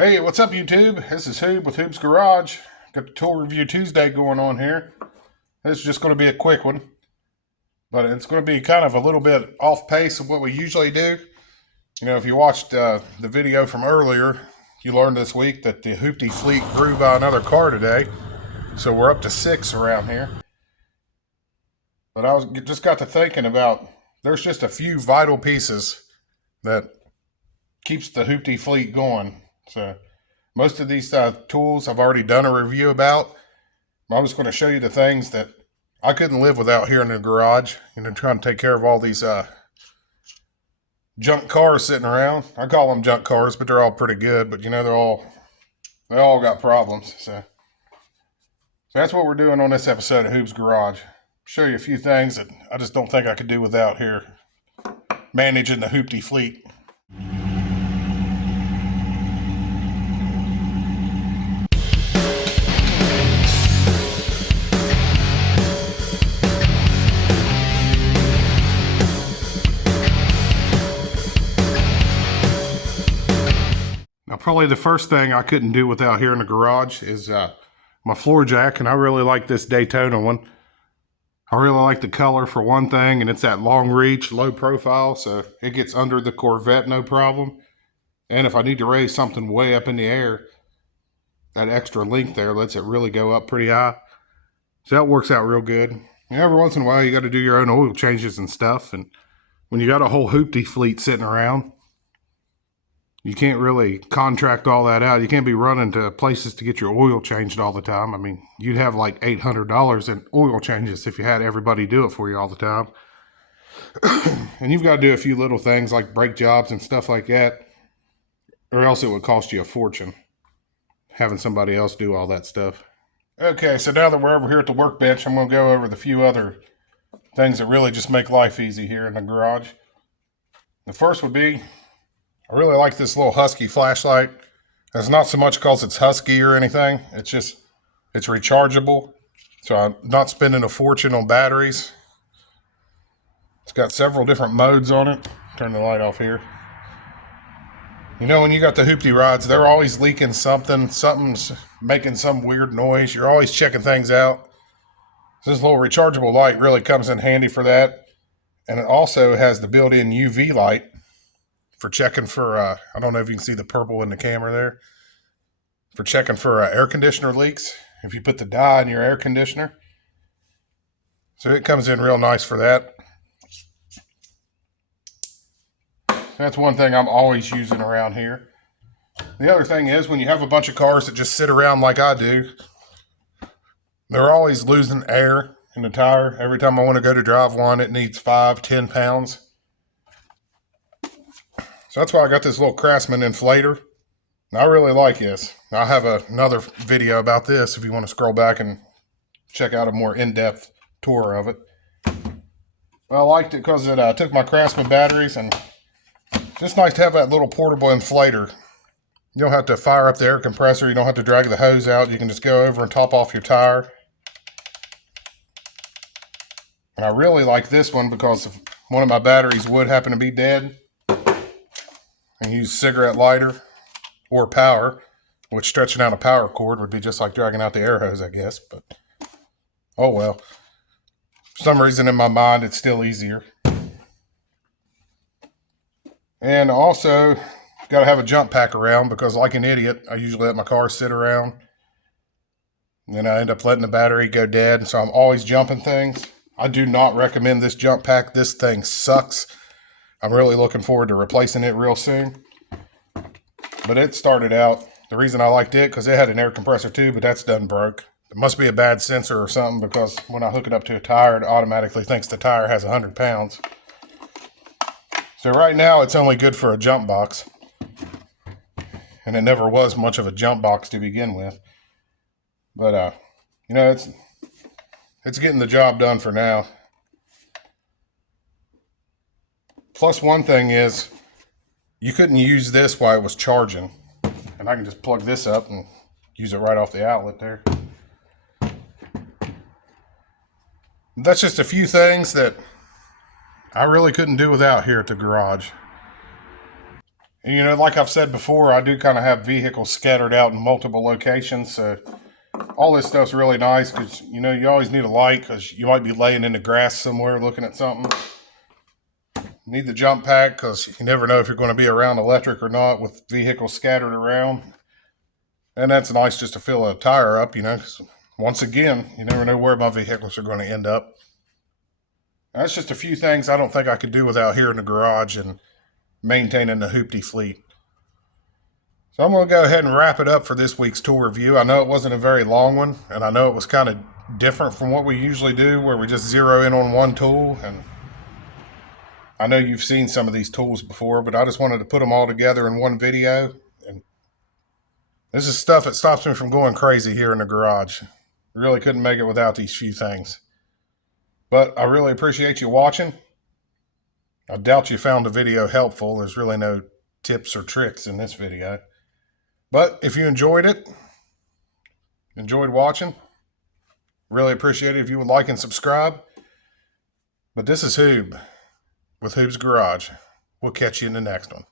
Hey, what's up, YouTube? This is Hoob with Hoob's Garage. Got the Tool Review Tuesday going on here. This is just going to be a quick one, but it's going to be kind of a little bit off pace of what we usually do. You know, if you watched the video from earlier, you learned this week that the hooptie fleet grew by another car today. So we're up to 6 around here. But just got to thinking about there's just a few vital pieces that keeps the hooptie fleet going. So most of these tools I've already done a review about. I'm just going to show you the things that I couldn't live without here in the garage. You know, trying to take care of all these junk cars sitting around. I call them junk cars, but they're all pretty good. But you know, they all got problems. So that's what we're doing on this episode of Hoob's Garage. Show you a few things that I just don't think I could do without here, managing the hooptie fleet. Now, probably the first thing I couldn't do without here in the garage is my floor jack, and I really like this Daytona one. I really like the color for one thing, and it's that long reach, low profile, so it gets under the Corvette no problem. And if I need to raise something way up in the air, that extra length there lets it really go up pretty high. So that works out real good. And every once in a while, you got to do your own oil changes and stuff, and when you got a whole hooptie fleet sitting around, you can't really contract all that out. You can't be running to places to get your oil changed all the time. I mean, you'd have like $800 in oil changes if you had everybody do it for you all the time. And you've got to do a few little things like brake jobs and stuff like that, or else it would cost you a fortune having somebody else do all that stuff. Okay, so now that we're over here at the workbench, I'm going to go over the few other things that really just make life easy here in the garage. The first would be, I really like this little Husky flashlight. It's not so much because it's Husky or anything. It's rechargeable. So I'm not spending a fortune on batteries. It's got several different modes on it. Turn the light off here. You know, when you got the hooptie rods, they're always leaking something. Something's making some weird noise. You're always checking things out. This little rechargeable light really comes in handy for that. And it also has the built-in UV light for checking for, I don't know if you can see the purple in the camera there, for checking for air conditioner leaks, if you put the dye in your air conditioner. So it comes in real nice for that. That's one thing I'm always using around here. The other thing is, when you have a bunch of cars that just sit around like I do, they're always losing air in the tire. Every time I want to go to drive one, it needs 5-10 pounds. So that's why I got this little Craftsman inflator. I really like this. I'll have another video about this if you want to scroll back and check out a more in-depth tour of it. But I liked it because it took my Craftsman batteries, and it's just nice to have that little portable inflator. You don't have to fire up the air compressor. You don't have to drag the hose out. You can just go over and top off your tire. And I really like this one because if one of my batteries would happen to be dead, and use cigarette lighter or power, which stretching out a power cord would be just like dragging out the air hose, I guess. But oh well. For some reason in my mind, it's still easier. And also, got to have a jump pack around because, like an idiot, I usually let my car sit around. And then I end up letting the battery go dead. So I'm always jumping things. I do not recommend this jump pack. This thing sucks. I'm really looking forward to replacing it real soon. But it started out, the reason I liked it, because it had an air compressor too, but that's done broke. It must be a bad sensor or something, because when I hook it up to a tire, it automatically thinks the tire has 100 pounds. So right now, it's only good for a jump box. And it never was much of a jump box to begin with. But, you know, it's getting the job done for now. Plus, one thing is, you couldn't use this while it was charging. And I can just plug this up and use it right off the outlet there. That's just a few things that I really couldn't do without here at the garage. And you know, like I've said before, I do kind of have vehicles scattered out in multiple locations. So all this stuff's really nice because, you know, you always need a light because you might be laying in the grass somewhere looking at something. You need the jump pack because you never know if you're going to be around electric or not with vehicles scattered around. And that's nice just to fill a tire up, you know, because once again, you never know where my vehicles are going to end up. That's just a few things I don't think I could do without here in the garage and maintaining the hooptie fleet. So I'm going to go ahead and wrap it up for this week's tool review. I know it wasn't a very long one, and I know it was kind of different from what we usually do, where we just zero in on one tool. And I know you've seen some of these tools before, but I just wanted to put them all together in one video. And this is stuff that stops me from going crazy here in the garage. Really couldn't make it without these few things. But I really appreciate you watching. I doubt you found the video helpful. There's really no tips or tricks in this video. But if you enjoyed it, enjoyed watching, really appreciate it if you would like and subscribe. But this is Hoob with Hoob's Garage. We'll catch you in the next one.